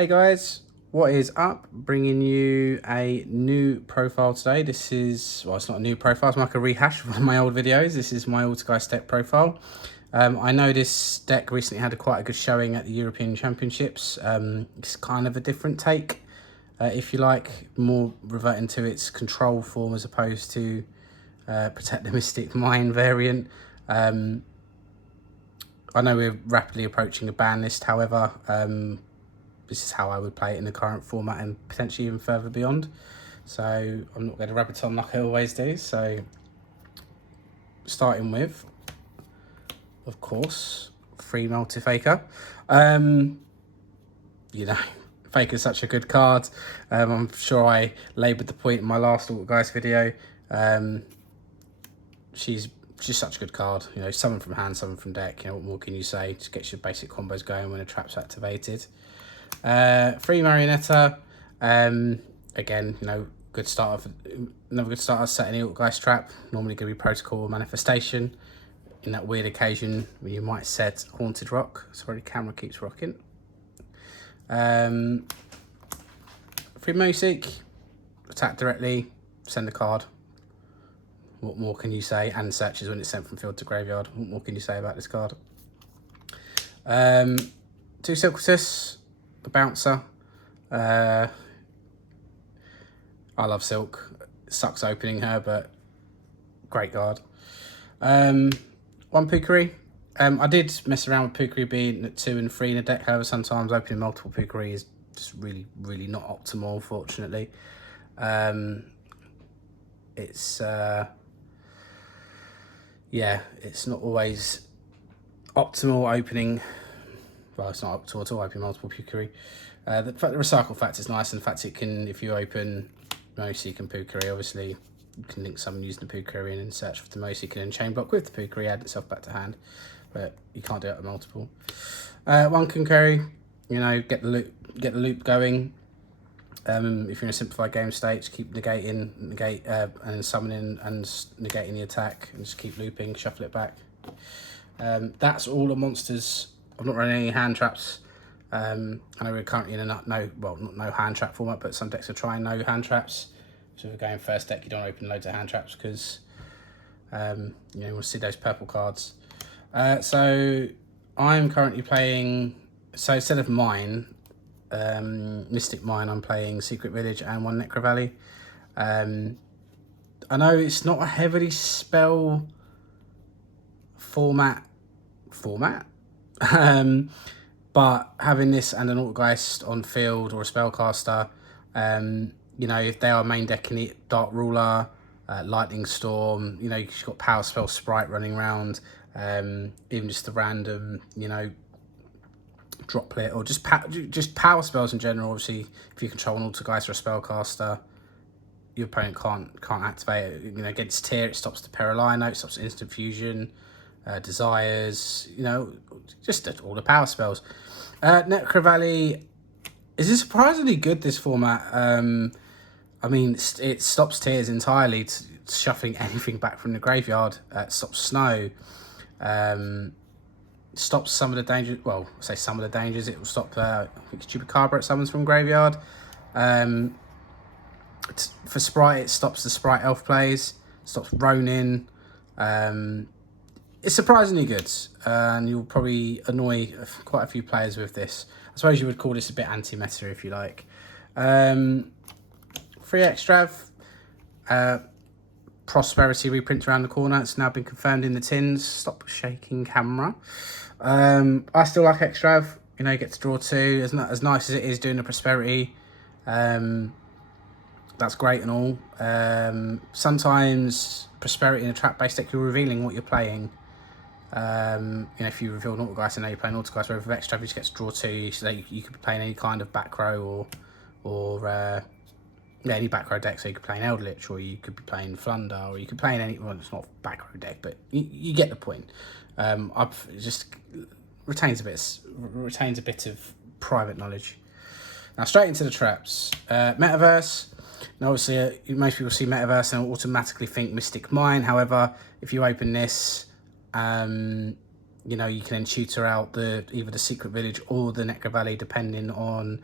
Hey guys, what is up? Bringing you a new profile today. This is, well, it's not a new profile, it's like a rehash of one of my old videos. This is my Altergeist deck profile. I know this deck recently had quite a good showing at the European Championships. It's kind of a different take, if you like, more reverting to its control form as opposed to Protect the Mystic Mine variant. I know we're rapidly approaching a ban list, however, this is how I would play it in the current format and potentially even further beyond. So I'm not going to rabbit on like I always do. So starting with, of course, free multi-faker. You know, Faker's such a good card. I'm sure I laboured the point in my last Altergeist video. She's such a good card. You know, summon from hand, summon from deck. You know, what more can you say? Just gets your basic combos going when a trap's activated. Free Marionetta, again, you know, good start of another good starter, setting the Altergeist trap. Normally going to be Protocol or Manifestation. In that weird occasion where you might set Haunted Rock. Sorry, the camera keeps rocking. Free Music, attack directly, send a card. What more can you say? And searches when it's sent from field to graveyard. What more can you say about this card? 2 Silkwater, the bouncer. I love Silk. It sucks opening her, but great card. 1 Pukari. I did mess around with Pukari being at 2 and 3 in a deck. However, sometimes opening multiple Pukari is just really not optimal, unfortunately. Yeah, it's not always optimal opening. Well, it's not optimal at all opening multiple Pukari. The recycle factor is nice, and the fact it can, if you open Mosik and Pukari, obviously you can link someone using the Pukari and search for the Mosik and then chain block with the Pukari, add itself back to hand, but you can't do it at multiple. 1 Kunkeri, you know, get the loop going. If you're in a simplified game state, just keep negate and summoning and negating the attack, and just keep looping, shuffle it back. That's all the monsters. I'm not running any hand traps. I know we're currently in a not no hand trap format, but some decks are trying no hand traps. So if we're going first deck, you don't open loads of hand traps because you know, you want to see those purple cards. So I'm currently playing. So instead of mine, Mystic Mine, I'm playing Secret Village and 1 Necro Valley. I know it's not a heavily spell format, but having this and an Altergeist on field or a spellcaster, you know, if they are main decking it, Dark Ruler, Lightning Storm, you know, you've got Power Spell Sprite running around, even just the random, you know, droplet or just power spells in general. Obviously, if you control an Altergeist or a spellcaster, your opponent can't activate it. You know, against tier, it stops the Perlino, it stops instant fusion, desires, you know, just all the power spells. Necro Valley is surprisingly good, this format. I mean, it stops tiers entirely, shuffling anything back from the graveyard. Stops snow. Stops some of the dangers. Well, I say some of the dangers. It will stop Chupacabra at summons from graveyard. For Sprite, it stops the Sprite elf plays. Stops Ronin. It's surprisingly good, and you'll probably annoy quite a few players with this. I suppose you would call this a bit anti-meta if you like. 3 Extrav. Prosperity reprint around the corner. It's now been confirmed in the tins. Stop shaking camera. I still like Extrav. You know, you get to draw 2. As nice as it is doing the Prosperity, that's great and all. Sometimes Prosperity in a trap-based deck, you're revealing what you're playing. You know, if you reveal an Altergeist and now you're playing Altergeist, where with Extrav you just get to draw 2, so that you could be playing any kind of backrow or yeah, any backrow deck. So you could play an Eldritch, or you could be playing Flunder, or you could play any. Well, it's not backrow deck, but you get the point. I've just retains a bit of private knowledge. Now straight into the traps. Metaverse. Now obviously most people see Metaverse and automatically think Mystic Mine. However, if you open this, you know, you can then tutor out either the Secret Village or the Necro Valley, depending on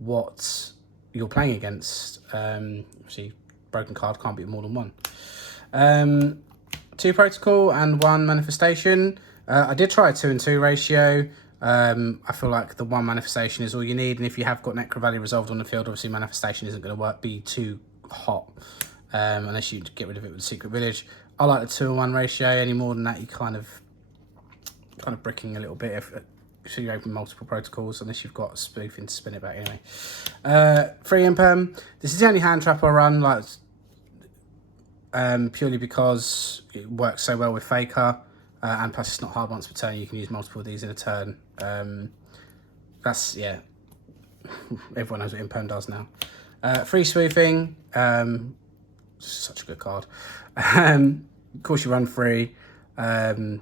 what you're playing against. Obviously, broken card can't be more than one. 2 protocol and 1 manifestation. I did try a 2 and 2 ratio. I feel like the 1 manifestation is all you need, and if you have got Necro Valley resolved on the field, obviously manifestation isn't going to be too hot, unless you get rid of it with the Secret Village. I like the 2 and 1 ratio. Any more than that, you kind of bricking a little bit if you open multiple protocols, unless you've got a spoofing to spin it back anyway. 3 imperm. This is the only hand trap I run, like purely because it works so well with Faker, and plus it's not hard once per turn. You can use multiple of these in a turn. That's, yeah, everyone knows what imperm does now. Free spoofing, such a good card. Of course you run free, because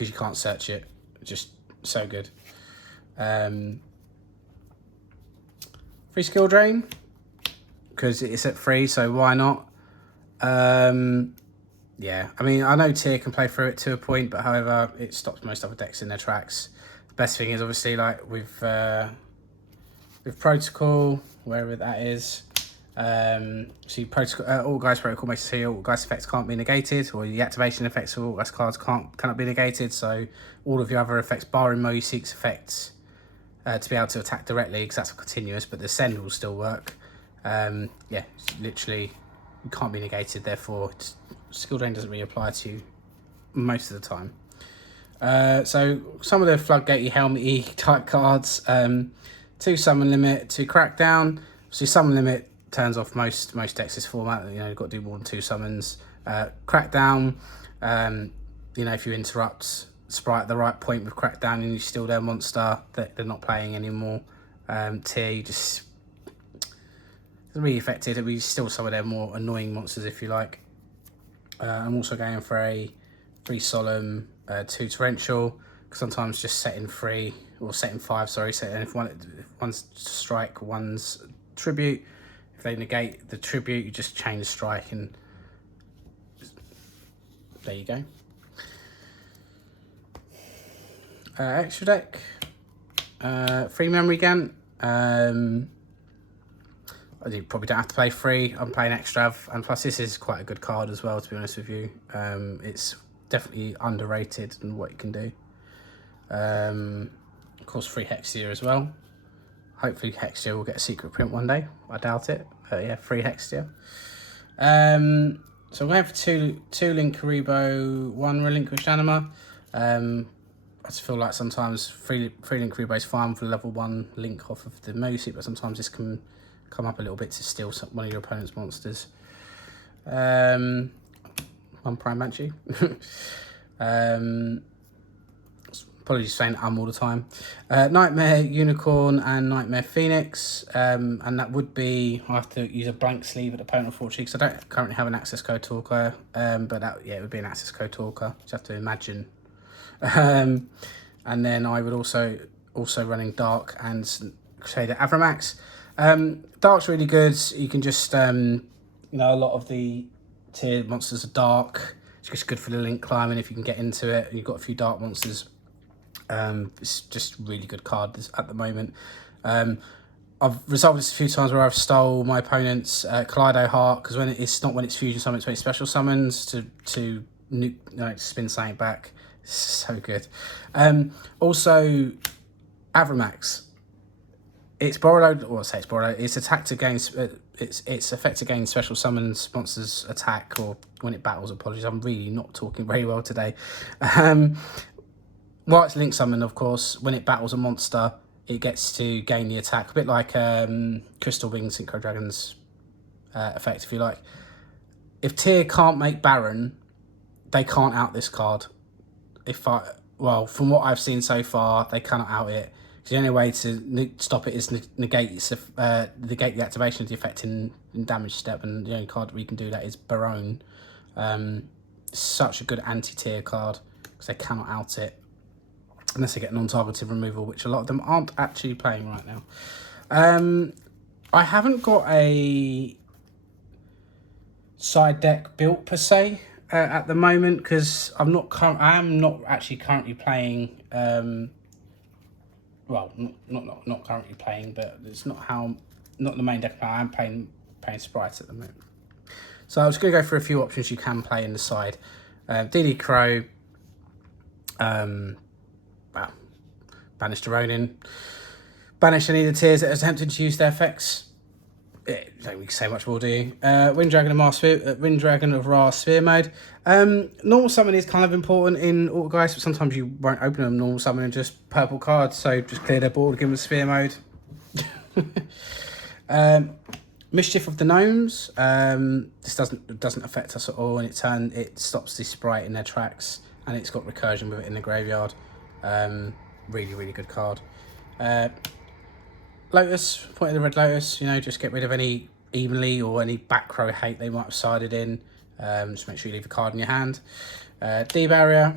you can't search it. Just so good. Free skill drain, because it's at free, so why not? Yeah, I mean, I know Tier can play through it to a point, but however, it stops most other decks in their tracks. The best thing is obviously like with Protocol, wherever that is. See, Protocol, Altergeist Protocol makes it so Altergeist effects can't be negated, or the activation effects of Altergeist cards cannot be negated. So all of your other effects, barring Moseek's effects, to be able to attack directly, because that's continuous, but the send will still work. Yeah, literally, you can't be negated. Therefore, skill drain doesn't really apply to you most of the time. So some of the floodgatey, helmety type cards. 2 summon limit, 2 crackdown. So summon limit turns off most decks this format. You know, you've got to do more than 2 summons. Crackdown, you know, if you interrupt Sprite at the right point with crackdown and you steal their monster, they're not playing anymore. Tier, you just doesn't really affect it. We still some of their more annoying monsters, if you like. I'm also going for a 3 solemn, 2 torrential, because sometimes just setting 3 or setting 5, sorry, setting if one's strike, one's tribute. If they negate the tribute, you just change the strike, and there you go. Extra deck, free memory Gant. I probably don't have to play free. I'm playing extra, and plus this is quite a good card as well, to be honest with you. It's definitely underrated in what it can do. Of course, free Hexia as well. Hopefully Hexia will get a secret print one day. I doubt it, but yeah, free Hexia. So we're going for two Link Karibo, 1 Relinquished Anima. I just feel like sometimes free Link Karibo is fine for level 1 Link off of the Mosi, but sometimes this can come up a little bit to steal one of your opponent's monsters. 1 Prime Banshee. Apologies for saying all the time. Nightmare Unicorn and Nightmare Phoenix, and that would be, I have to use a blank sleeve at the opponent, unfortunately, because I don't currently have an access code talker, but that, yeah, it would be an access code talker. Just have to imagine. And then I would also running Dark and Crusader Avramax. Dark's really good. You can just, you know, a lot of the tier monsters are Dark. It's just good for the link climbing if you can get into it. You've got a few Dark monsters. It's just really good card at the moment. I've resolved this a few times where I've stole my opponent's Kaleido Heart, because when it's not when it's fusion summons, it's when it's special summons to spin something back. It's so good. Also, Avramax. It's borrowed, or I say it's borrowed. It's attacked against. It's effect against special summons monsters attack, or when it battles. Apologies, I'm really not talking very well today. Well, it's link summon, of course. When it battles a monster, it gets to gain the attack, a bit like Crystal Wing Synchro Dragon's effect, if you like. If Tier can't make Baron, they can't out this card. Well, from what I've seen so far, they cannot out it. The only way to stop it is negate the activation of the effect in damage step, and the only card we can do that is Barone. Such a good anti-tier card, because they cannot out it unless they get non-targeted removal, which a lot of them aren't actually playing right now. I haven't got a side deck built per se at the moment, because I am not actually currently playing well, not currently playing, but it's not the main deck I am playing sprites at the moment. So I was going to go for a few options you can play in the side. DD Crow, well, banish the Ronin, banish any of the tiers that are attempting to use their effects. Don't really say much more, do you? Wind Dragon of Ra Sphere mode. Normal summon is kind of important in Altergeist, but sometimes you won't open them normal summon and just purple cards, so just clear their board, give them Sphere mode. Mischief of the Gnomes. This doesn't affect us at all, and it stops the sprite in their tracks, and it's got recursion with it in the graveyard. Really good card. Lotus, Point of the Red Lotus, you know, just get rid of any evenly or any back row hate they might have sided in. Just make sure you leave a card in your hand. D-Barrier,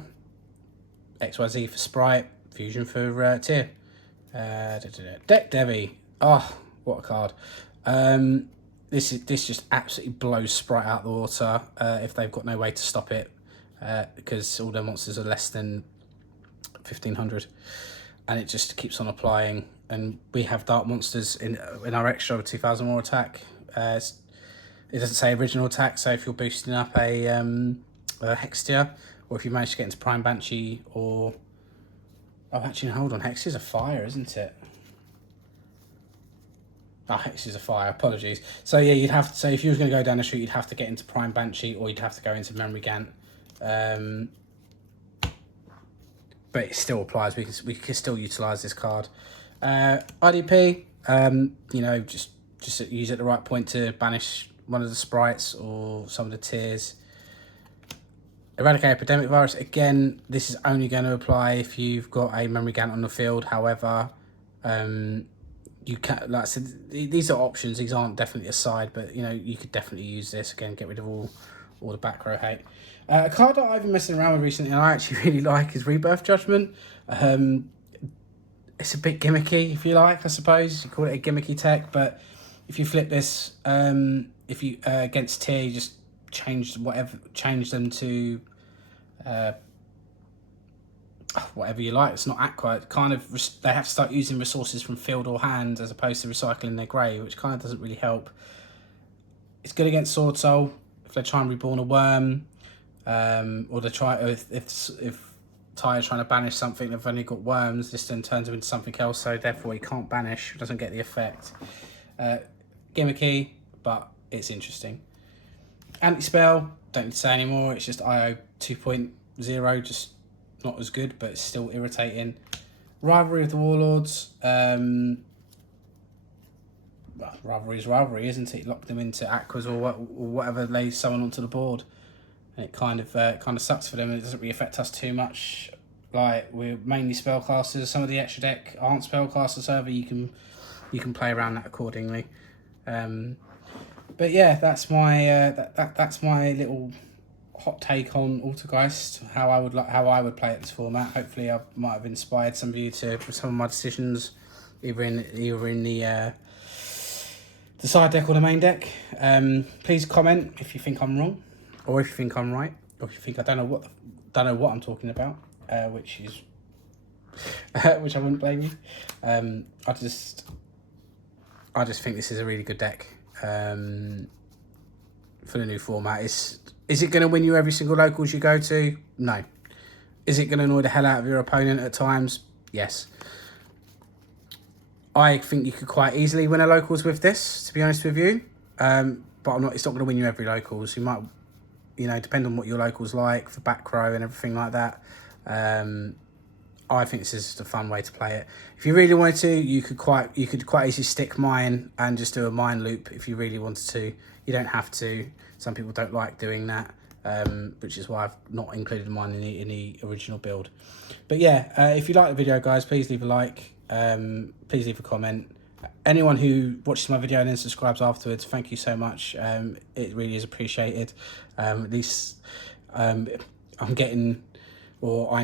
XYZ for Sprite, Fusion for Tier. Deck Devi, oh, what a card. This just absolutely blows Sprite out of the water if they've got no way to stop it, because all their monsters are less than 1500, and it just keeps on applying. And we have dark monsters in our extra of 2000 more attack. It doesn't say original attack, so if you're boosting up a Hextia, or if you manage to get into Prime Banshee, or... Oh, actually, hold on. Hexia's a fire, isn't it? Oh, Hexia's a fire. Apologies. So, yeah, you'd have to... So, if you was going to go down the street, you'd have to get into Prime Banshee, or you'd have to go into Memory Gant. But it still applies. We can still utilise this card. IDP, you know, just use it at the right point to banish one of the sprites or some of the tiers. Eradicate Epidemic Virus, again, this is only going to apply if you've got a Memory Gant on the field. However, you can, like I said, these are options. These aren't definitely a side, but you know, you could definitely use this. Again, get rid of all the back row hate. A card that I've been messing around with recently and I actually really like is Rebirth Judgment. It's a bit gimmicky, if you like, I suppose. You call it a gimmicky tech, but if you flip this, if you against tier, you just change them to whatever you like. It's not aqua. It kind of they have to start using resources from field or hand as opposed to recycling their grey, which kind of doesn't really help. It's good against Sword Soul if they try and reborn a worm, or they try if Tyre's trying to banish something, they've only got worms, this then turns them into something else, so therefore he can't banish, doesn't get the effect. Gimmicky, but it's interesting. Anti-spell, don't need to say anymore, it's just IO 2.0, just not as good, but it's still irritating. Rivalry of the Warlords, well, rivalry is rivalry, isn't it? Lock them into aquas or whatever lays someone onto the board. And it kind of sucks for them, and it doesn't really affect us too much. Like, we're mainly spellcasters. Some of the extra deck aren't spellcasters, however you can play around that accordingly. But yeah, that's my that's my little hot take on Altergeist. How I would play it this format. Hopefully, I might have inspired some of you for some of my decisions, either in the side deck or the main deck. Please comment if you think I'm wrong, or if you think I'm right, or if you think I don't know what I'm talking about, which I wouldn't blame you. I just think this is a really good deck for the new format. Is it going to win you every single locals you go to? No. Is it going to annoy the hell out of your opponent at times? Yes. I think you could quite easily win a locals with this, to be honest with you. But it's not going to win you every locals. You might, depend on what your locals like for back row and everything like that. I think this is just a fun way to play it. If you really wanted to, you could quite easily stick mine and just do a mine loop if you really wanted to. You don't have to. Some people don't like doing that, which is why I've not included mine in the original build. But yeah, if you like the video, guys, please leave a like. Please leave a comment. Anyone who watches my video and then subscribes afterwards, thank you so much. It really is appreciated. At least I'm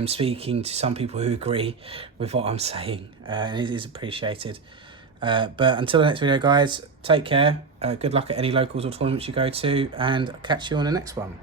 speaking to some people who agree with what I'm saying, and it is appreciated. But until the next video, guys, take care. Good luck at any locals or tournaments you go to, and I'll catch you on the next one.